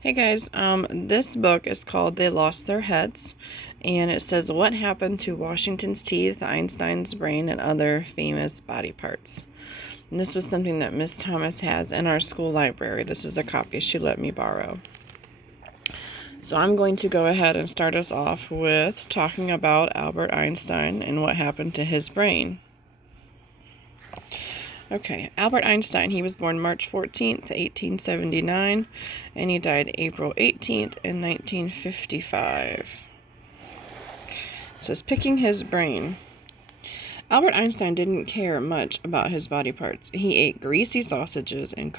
Hey guys, this book is called They Lost Their Heads, and it says what happened to Washington's teeth, Einstein's brain, and other famous body parts. And this was something that Miss Thomas has in our school library. This is a copy she let me borrow. So I'm going to go ahead and start us off with talking about Albert Einstein and what happened to his brain. Okay, Albert Einstein, he was born March 14th, 1879, and he died April 18th in 1955. It says, picking his brain. Albert Einstein didn't care much about his body parts. He ate greasy sausages and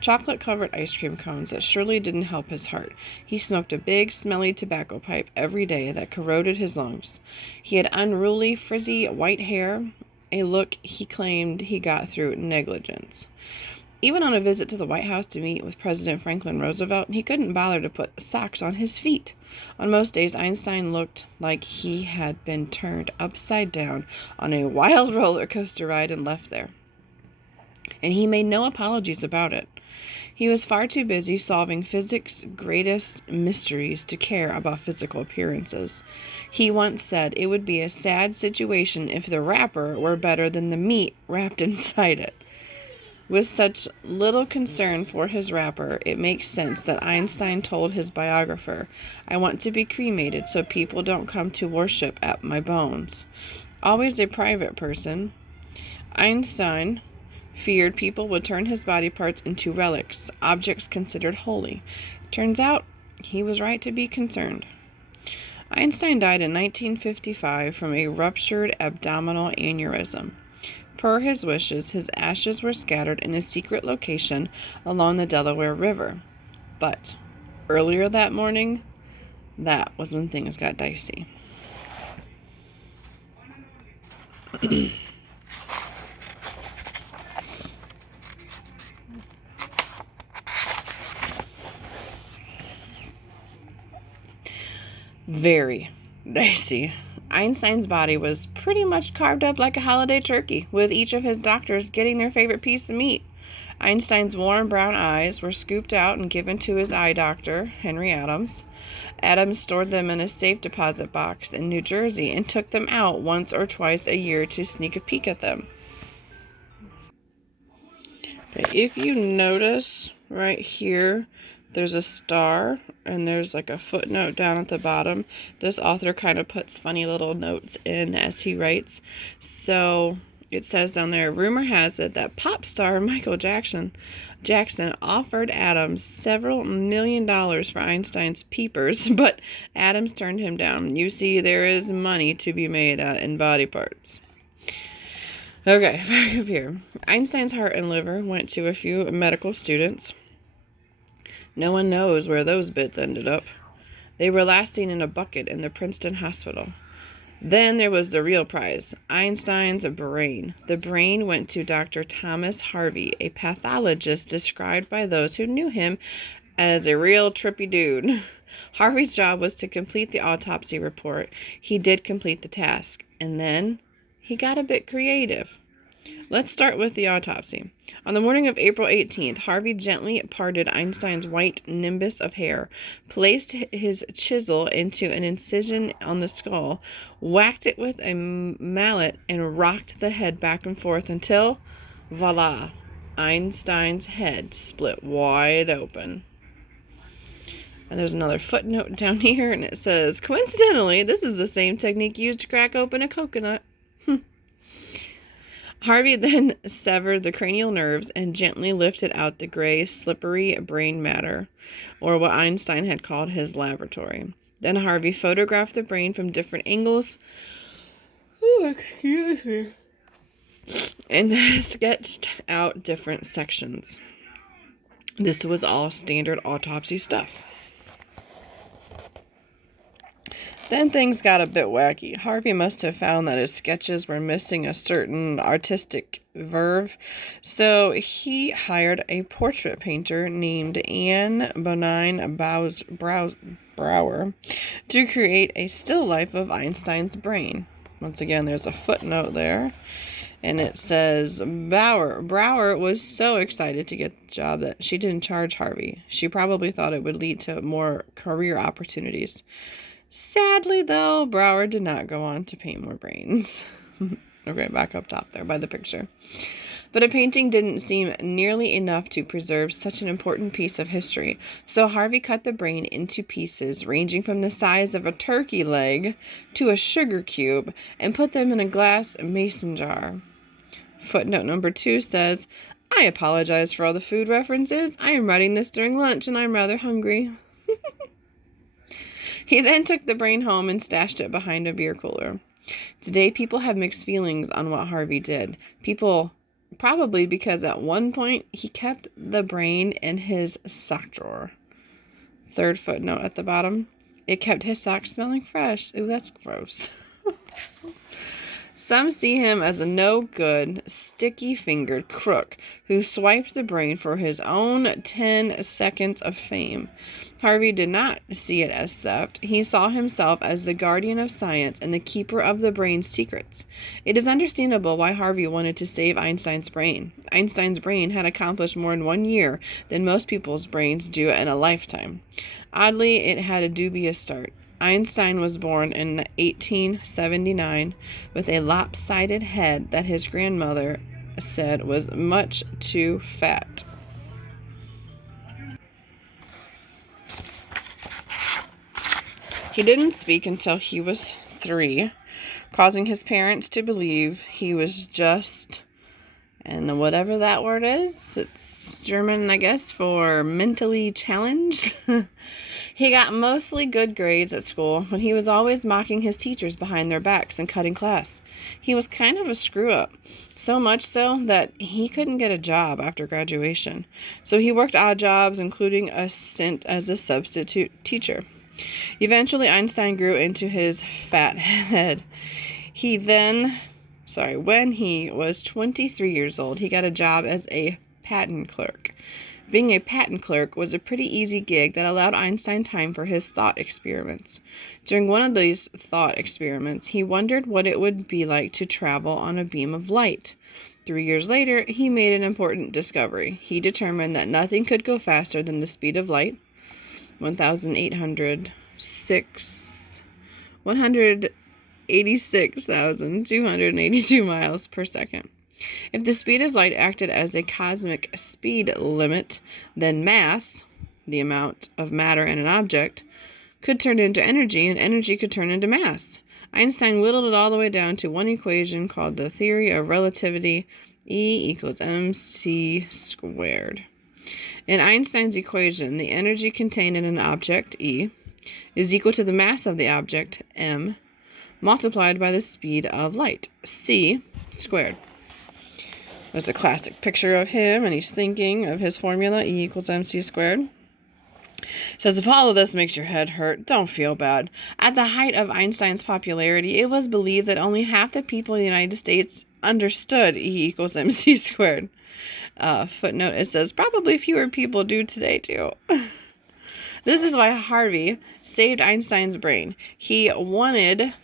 chocolate-covered ice cream cones that surely didn't help his heart. He smoked a big, smelly tobacco pipe every day that corroded his lungs. He had unruly, frizzy white hair, a look he claimed he got through negligence. Even on a visit to the White House to meet with President Franklin Roosevelt, he couldn't bother to put socks on his feet. On most days, Einstein looked like he had been turned upside down on a wild roller coaster ride and left there. And he made no apologies about it. He was far too busy solving physics' greatest mysteries to care about physical appearances. He once said it would be a sad situation if the wrapper were better than the meat wrapped inside it. With such little concern for his wrapper, it makes sense that Einstein told his biographer, "I want to be cremated so people don't come to worship at my bones." Always a private person, Einstein feared people would turn his body parts into relics, objects considered holy. Turns out, he was right to be concerned. Einstein died in 1955 from a ruptured abdominal aneurysm. Per his wishes, his ashes were scattered in a secret location along the Delaware River. But earlier that morning, that was when things got dicey. Very dicey. Einstein's body was pretty much carved up like a holiday turkey, with each of his doctors getting their favorite piece of meat. Einstein's warm brown eyes were scooped out and given to his eye doctor, Henry Adams. Adams stored them in a safe deposit box in New Jersey and took them out once or twice a year to sneak a peek at them. Okay, if you notice right here, there's a star and there's like a footnote down at the bottom. This author kind of puts funny little notes in as he writes. So it says down there, rumor has it that pop star Michael Jackson offered Adams several $1,000,000 for Einstein's peepers, but Adams turned him down. You see, there is money to be made in body parts. Okay, back up here. Einstein's heart and liver went to a few medical students. No one knows where those bits ended up. They were last seen in a bucket in the Princeton Hospital. Then there was the real prize, Einstein's brain. The brain went to Dr. Thomas Harvey, a pathologist described by those who knew him as a real trippy dude. Harvey's job was to complete the autopsy report. He did complete the task, and then he got a bit creative. Let's start with the autopsy. On the morning of April 18th, Harvey gently parted Einstein's white nimbus of hair, placed his chisel into an incision on the skull, whacked it with a mallet, and rocked the head back and forth until, voila, Einstein's head split wide open. And there's another footnote down here, and it says, coincidentally, this is the same technique used to crack open a coconut. Harvey then severed the cranial nerves and gently lifted out the gray, slippery brain matter, or what Einstein had called his laboratory. Then Harvey photographed the brain from different angles. Excuse me. And sketched out different sections. This was all standard autopsy stuff. Then things got a bit wacky. Harvey must have found that his sketches were missing a certain artistic verve, so he hired a portrait painter named Anne Bonin Brower to create a still life of Einstein's brain. Once again, there's a footnote there. And it says, Brower was so excited to get the job that she didn't charge Harvey. She probably thought it would lead to more career opportunities. Sadly, though, Brower did not go on to paint more brains. Okay, back up top there by the picture. But a painting didn't seem nearly enough to preserve such an important piece of history, so Harvey cut the brain into pieces ranging from the size of a turkey leg to a sugar cube and put them in a glass mason jar. Footnote number 2 says, I apologize for all the food references. I am writing this during lunch and I'm rather hungry. He then took the brain home and stashed it behind a beer cooler. Today, people have mixed feelings on what Harvey did. People, probably because at one point he kept the brain in his sock drawer. Third footnote at the bottom. It kept his socks smelling fresh. Ooh, that's gross. Some see him as a no-good, sticky-fingered crook who swiped the brain for his own 10 seconds of fame. Harvey did not see it as theft. He saw himself as the guardian of science and the keeper of the brain's secrets. It is understandable why Harvey wanted to save Einstein's brain. Einstein's brain had accomplished more in 1 year than most people's brains do in a lifetime. Oddly, it had a dubious start. Einstein was born in 1879 with a lopsided head that his grandmother said was much too fat. He didn't speak until he was 3, causing his parents to believe he was just, and whatever that word is, it's German, I guess, for mentally challenged. He got mostly good grades at school, but he was always mocking his teachers behind their backs and cutting class. He was kind of a screw-up, so much so that he couldn't get a job after graduation. So he worked odd jobs, including a stint as a substitute teacher. Eventually, Einstein grew into his fat head. When he was 23 years old, he got a job as a patent clerk. Being a patent clerk was a pretty easy gig that allowed Einstein time for his thought experiments. During one of these thought experiments, he wondered what it would be like to travel on a beam of light. 3 years later, he made an important discovery. He determined that nothing could go faster than the speed of light, 186,282 miles per second. If the speed of light acted as a cosmic speed limit, then mass, the amount of matter in an object, could turn into energy, and energy could turn into mass. Einstein whittled it all the way down to one equation called the theory of relativity, E equals mc squared. In Einstein's equation, the energy contained in an object, E, is equal to the mass of the object, m, multiplied by the speed of light, c squared. There's a classic picture of him, and he's thinking of his formula, E equals mc squared. It says, if all of this makes your head hurt, don't feel bad. At the height of Einstein's popularity, it was believed that only half the people in the United States understood E equals mc squared. Footnote, it says, probably fewer people do today, too. This is why Harvey saved Einstein's brain. He wanted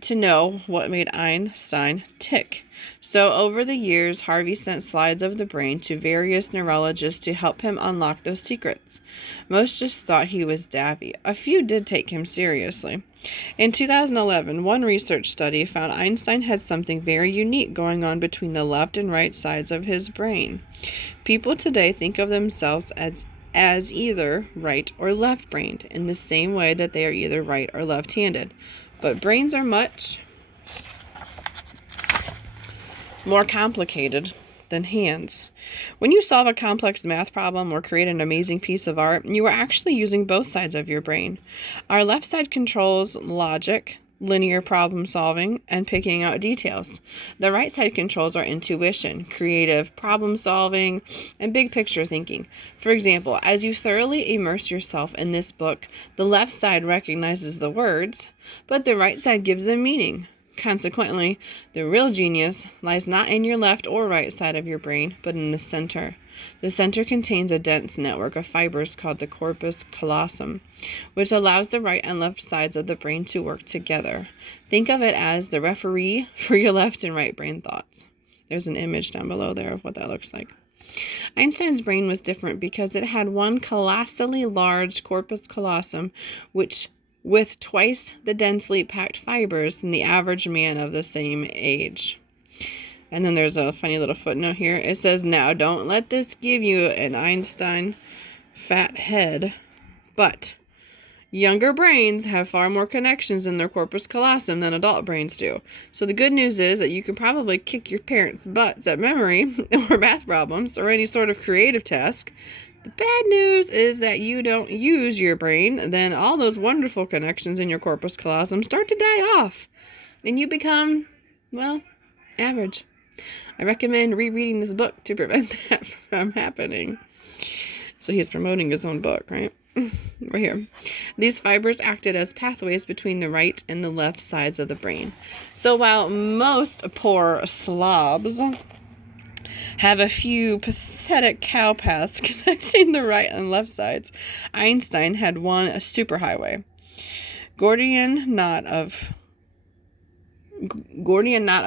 to know what made Einstein tick. So over the years, Harvey sent slides of the brain to various neurologists to help him unlock those secrets. Most just thought he was daffy. A few did take him seriously. In 2011, one research study found Einstein had something very unique going on between the left and right sides of his brain. People today think of themselves as either right or left-brained, in the same way that they are either right or left-handed. But brains are much more complicated than hands. When you solve a complex math problem or create an amazing piece of art, you are actually using both sides of your brain. Our left side controls logic, linear problem solving, and picking out details. The right side controls our intuition, creative problem solving, and big picture thinking. For example, as you thoroughly immerse yourself in this book, the left side recognizes the words, but the right side gives them meaning. Consequently, the real genius lies not in your left or right side of your brain, but in the center. The center contains a dense network of fibers called the corpus callosum, which allows the right and left sides of the brain to work together. Think of it as the referee for your left and right brain thoughts. There's an image down below there of what that looks like. Einstein's brain was different because it had one colossally large corpus callosum, which with twice the densely packed fibers than the average man of the same age. And then there's a funny little footnote here. It says, now don't let this give you an Einstein fat head, but younger brains have far more connections in their corpus callosum than adult brains do. So the good news is that you can probably kick your parents' butts at memory or math problems or any sort of creative task. The bad news is that you don't use your brain, then all those wonderful connections in your corpus callosum start to die off, and you become, well, average. I recommend rereading this book to prevent that from happening. So he's promoting his own book, right? Right here. These fibers acted as pathways between the right and the left sides of the brain. So while most poor slobs have a few pathetic cow paths connecting the right and left sides, Einstein had one superhighway. Gordian knot of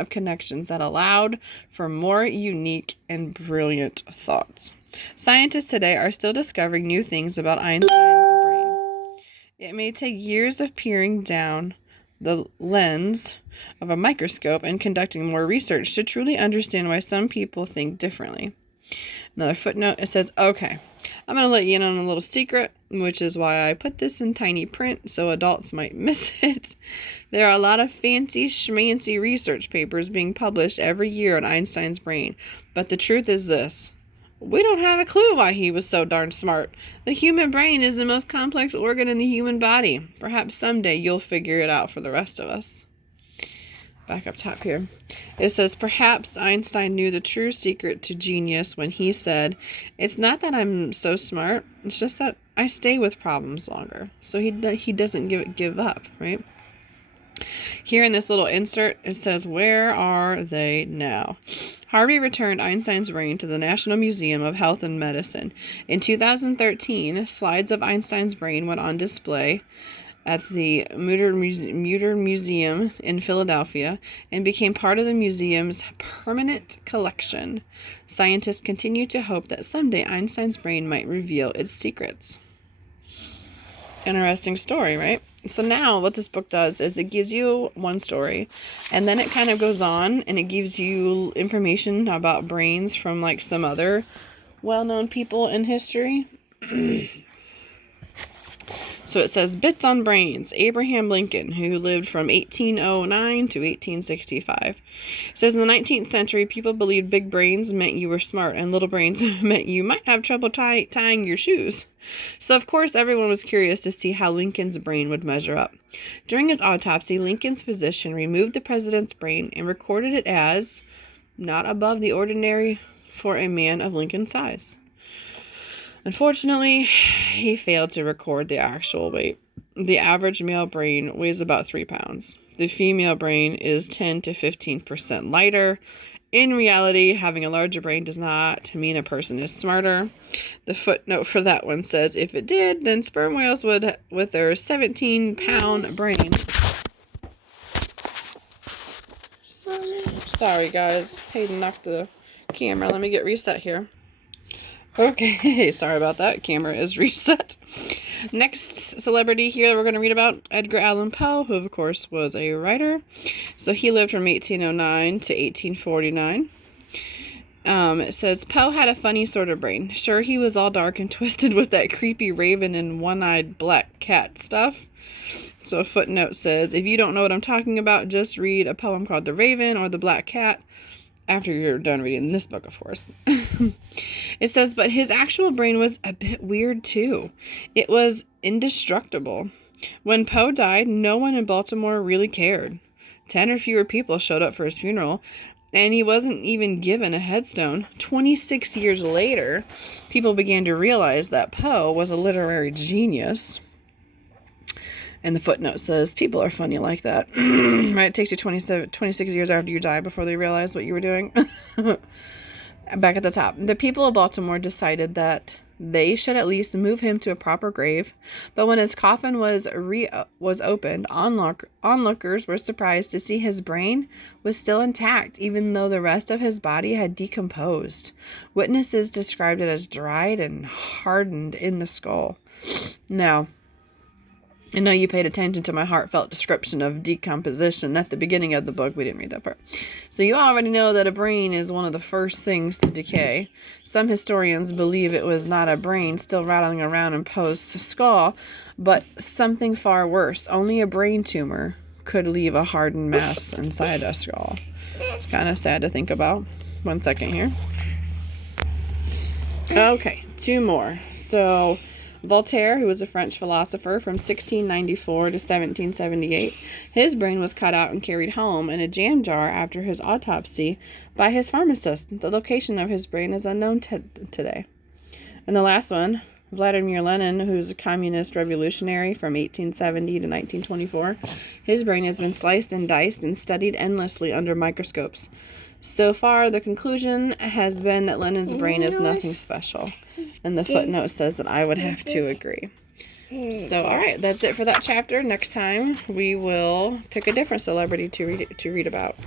connections that allowed for more unique and brilliant thoughts. Scientists today are still discovering new things about Einstein's brain. It may take years of peering down the lens of a microscope and conducting more research to truly understand why some people think differently. Another footnote, it says, okay, I'm going to let you in on a little secret, which is why I put this in tiny print so adults might miss it. There are a lot of fancy schmancy research papers being published every year on Einstein's brain, but the truth is this. We don't have a clue why he was so darn smart. The human brain is the most complex organ in the human body. Perhaps someday you'll figure it out for the rest of us. Back up top here. It says, perhaps Einstein knew the true secret to genius when he said, it's not that I'm so smart, it's just that I stay with problems longer. So he doesn't give up, right? Here in this little insert, it says, where are they now? Harvey returned Einstein's brain to the National Museum of Health and Medicine. In 2013, slides of Einstein's brain went on display at the Mutter Museum in Philadelphia and became part of the museum's permanent collection. Scientists continue to hope that someday Einstein's brain might reveal its secrets. Interesting story, right? So now what this book does is it gives you one story, and then it kind of goes on and it gives you information about brains from like some other well-known people in history. So it says, bits on brains, Abraham Lincoln, who lived from 1809 to 1865. It says, in the 19th century, people believed big brains meant you were smart, and little brains meant you might have trouble tying your shoes. So, of course, everyone was curious to see how Lincoln's brain would measure up. During his autopsy, Lincoln's physician removed the president's brain and recorded it as not above the ordinary for a man of Lincoln's size. Unfortunately, he failed to record the actual weight. The average male brain weighs about 3 pounds. The female brain is 10 to 15% lighter. In reality, having a larger brain does not mean a person is smarter. The footnote for that one says, if it did, then sperm whales would, with their 17-pound brains. Sorry, guys. Hayden knocked the camera. Let me get reset here. Okay, sorry about that. Camera is reset. Next celebrity here that we're going to read about, Edgar Allan Poe, who of course was a writer. So he lived from 1809 to 1849. It says, Poe had a funny sort of brain. Sure, he was all dark and twisted with that creepy raven and one-eyed black cat stuff. So a footnote says, if you don't know what I'm talking about, just read a poem called The Raven or The Black Cat. After you're done reading this book, of course. It says, but his actual brain was a bit weird, too. It was indestructible. When Poe died, no one in Baltimore really cared. 10 or fewer people showed up for his funeral, and he wasn't even given a headstone. 26 years later, people began to realize that Poe was a literary genius. And the footnote says, people are funny like that. Right? It takes you 26 years after you die before they realize what you were doing. Back at the top. The people of Baltimore decided that They should at least move him to a proper grave. But when his coffin was opened, onlookers were surprised to see his brain was still intact, even though the rest of his body had decomposed. Witnesses described it as dried and hardened in the skull. Now, I know you paid attention to my heartfelt description of decomposition at the beginning of the book. We didn't read that part. So you already know that a brain is one of the first things to decay. Some historians believe it was not a brain still rattling around in Poe's skull, but something far worse. Only a brain tumor could leave a hardened mass inside a skull. It's kind of sad to think about. 1 second here. Okay, 2 more. So Voltaire, who was a French philosopher from 1694 to 1778, his brain was cut out and carried home in a jam jar after his autopsy by his pharmacist. The location of his brain is unknown today. And the last one, Vladimir Lenin, who's a communist revolutionary from 1870 to 1924, his brain has been sliced and diced and studied endlessly under microscopes. So far, the conclusion has been that Lenin's brain is nothing special. And the footnote says that I would have to agree. So, all right, that's it for that chapter. Next time, we will pick a different celebrity to read about.